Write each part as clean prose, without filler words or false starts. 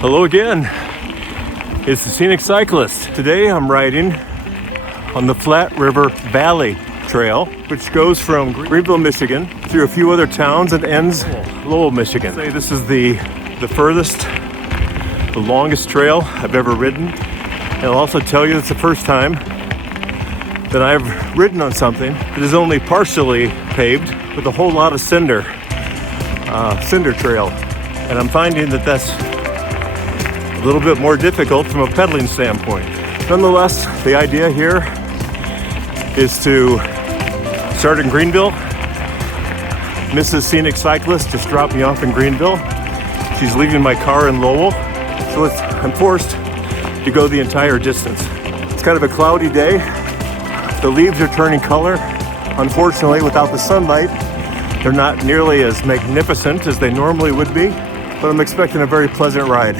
Hello again, it's the Scenic Cyclist. Today I'm riding on the Flat River Valley Trail, which goes from Greenville, Michigan, through a few other towns and ends Lowell, Michigan. I'd say this is the furthest, the longest trail I've ever ridden. And I'll also tell you it's the first time that I've ridden on something that is only partially paved with a whole lot of cinder trail. And I'm finding that that's a little bit more difficult from a pedaling standpoint. Nonetheless, the idea here is to start in Greenville. Mrs. Scenic Cyclist just dropped me off in Greenville. She's leaving my car in Lowell, so I'm forced to go the entire distance. It's kind of a cloudy day. The leaves are turning color. Unfortunately, without the sunlight, they're not nearly as magnificent as they normally would be, but I'm expecting a very pleasant ride.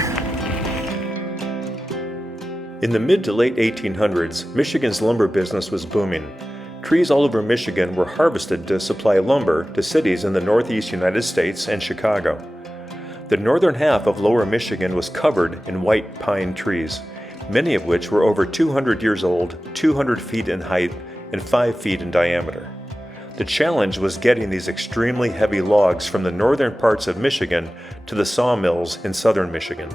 In the mid to late 1800s, Michigan's lumber business was booming. Trees all over Michigan were harvested to supply lumber to cities in the northeast United States and Chicago. The northern half of lower Michigan was covered in white pine trees, many of which were over 200 years old, 200 feet in height, and 5 feet in diameter. The challenge was getting these extremely heavy logs from the northern parts of Michigan to the sawmills in southern Michigan.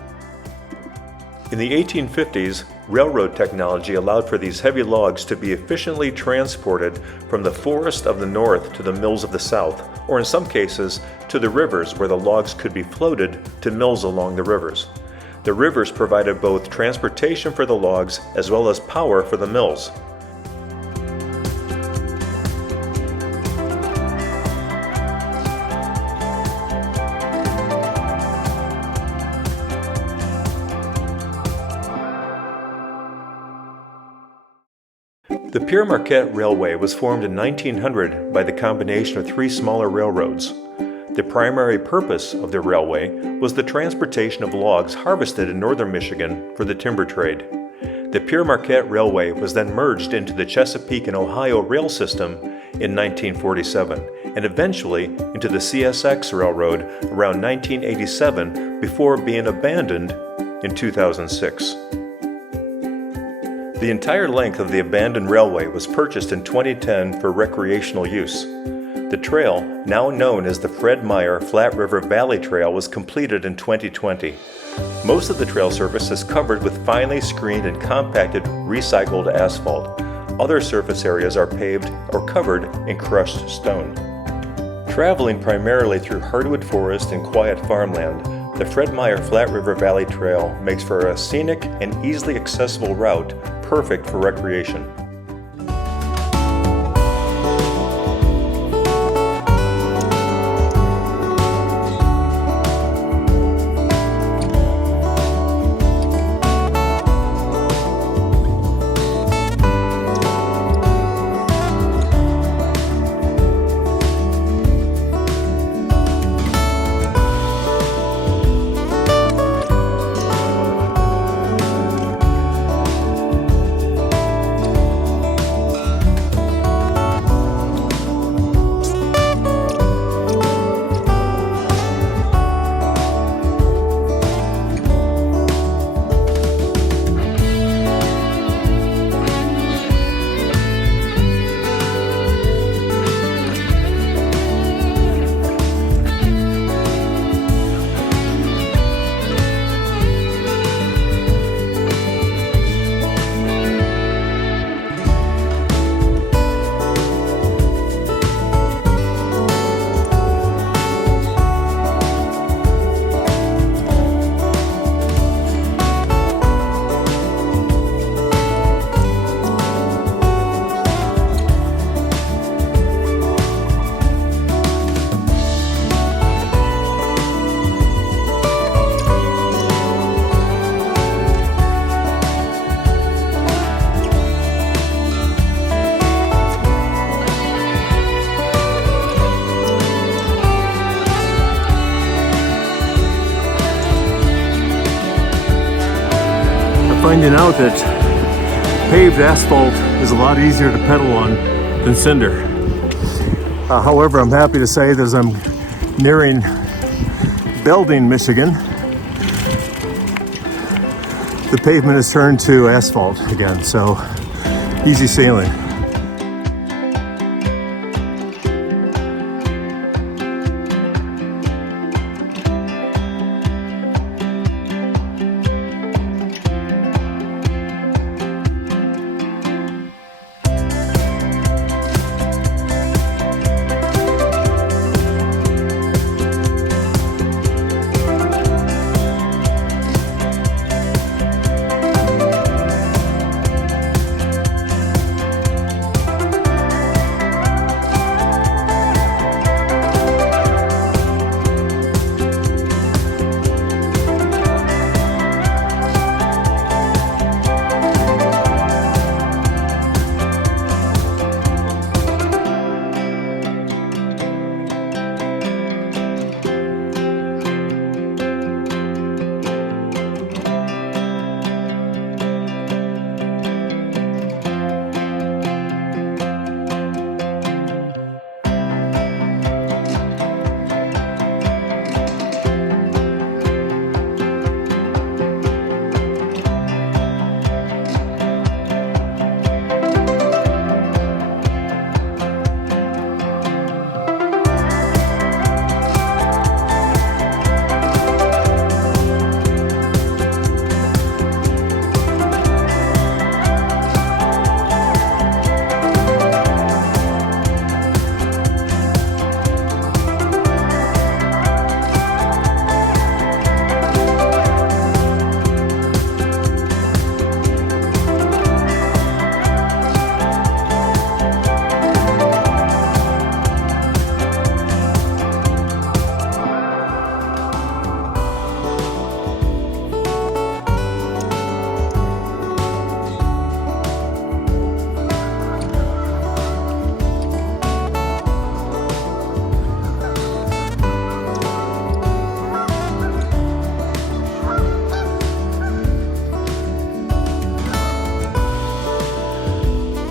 In the 1850s, railroad technology allowed for these heavy logs to be efficiently transported from the forest of the north to the mills of the south, or in some cases, to the rivers where the logs could be floated to mills along the rivers. The rivers provided both transportation for the logs as well as power for the mills. The Pere Marquette Railway was formed in 1900 by the combination of 3 smaller railroads. The primary purpose of the railway was the transportation of logs harvested in northern Michigan for the timber trade. The Pere Marquette Railway was then merged into the Chesapeake and Ohio rail system in 1947 and eventually into the CSX Railroad around 1987 before being abandoned in 2006. The entire length of the abandoned railway was purchased in 2010 for recreational use. The trail, now known as the Fred Meijer Flat River Valley Trail, was completed in 2020. Most of the trail surface is covered with finely screened and compacted recycled asphalt. Other surface areas are paved or covered in crushed stone. Traveling primarily through hardwood forest and quiet farmland, the Fred Meijer Flat River Valley Trail makes for a scenic and easily accessible route perfect for recreation. Finding out that paved asphalt is a lot easier to pedal on than cinder. However, I'm happy to say that as I'm nearing Belding, Michigan, the pavement has turned to asphalt again, so easy sailing.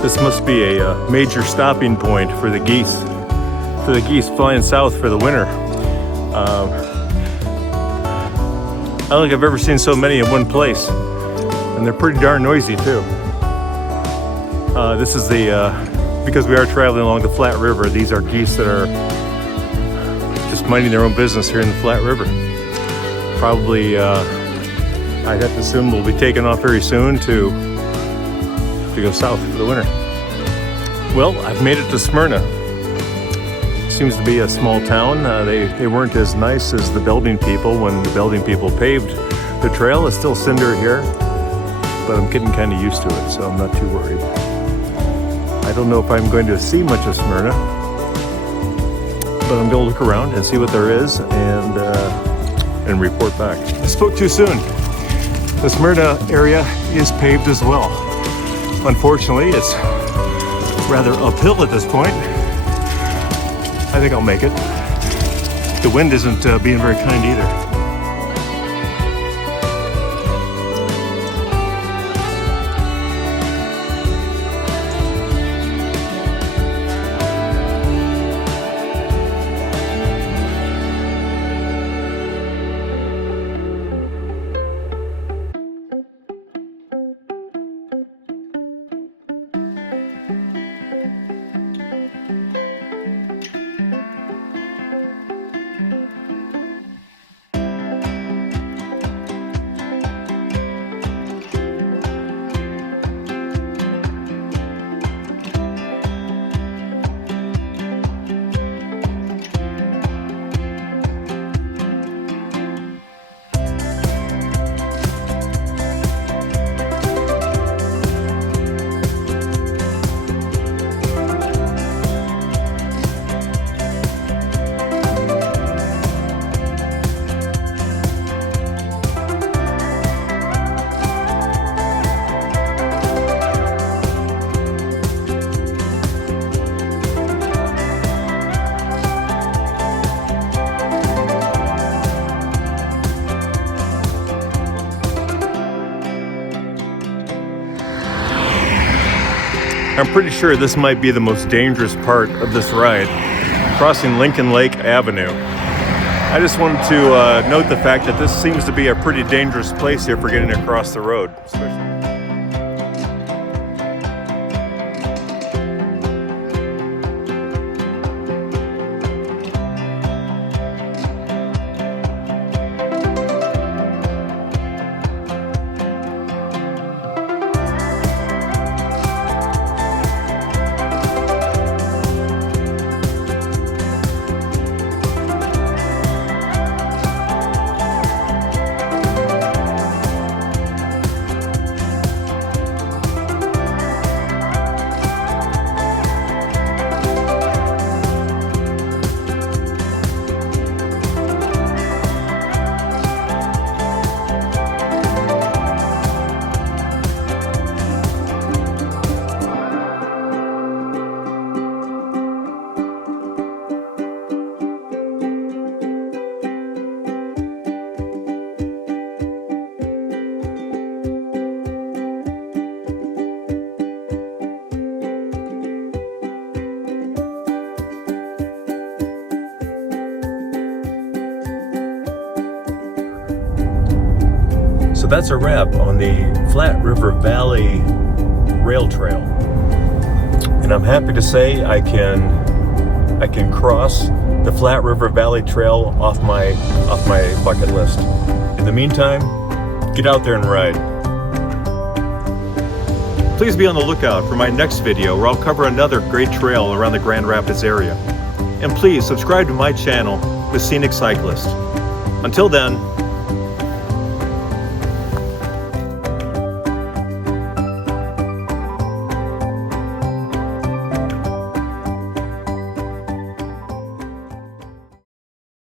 This must be a major stopping point for the geese. For the geese flying south for the winter. I don't think I've ever seen so many in one place. And they're pretty darn noisy too. This is because we are traveling along the Flat River, these are geese that are just minding their own business here in the Flat River. Probably, I'd have to assume we'll be taking off very soon to go south for the winter. Well, I've made it to Smyrna. Seems to be a small town. They weren't as nice as the building people when the building people paved the trail. It's still cinder here, but I'm getting kind of used to it, so I'm not too worried. I don't know if I'm going to see much of Smyrna, but I'm going to look around and see what there is and report back. I spoke too soon. The Smyrna area is paved as well. Unfortunately, it's rather uphill at this point. I think I'll make it. The wind isn't being very kind either. I'm pretty sure this might be the most dangerous part of this ride, crossing Lincoln Lake Avenue. I just wanted to note the fact that this seems to be a pretty dangerous place here for getting across the road. So that's a wrap on the Flat River Valley Rail Trail. And I'm happy to say I can cross the Flat River Valley Trail off my bucket list. In the meantime, get out there and ride. Please be on the lookout for my next video where I'll cover another great trail around the Grand Rapids area. And please subscribe to my channel, The Scenic Cyclist. Until then,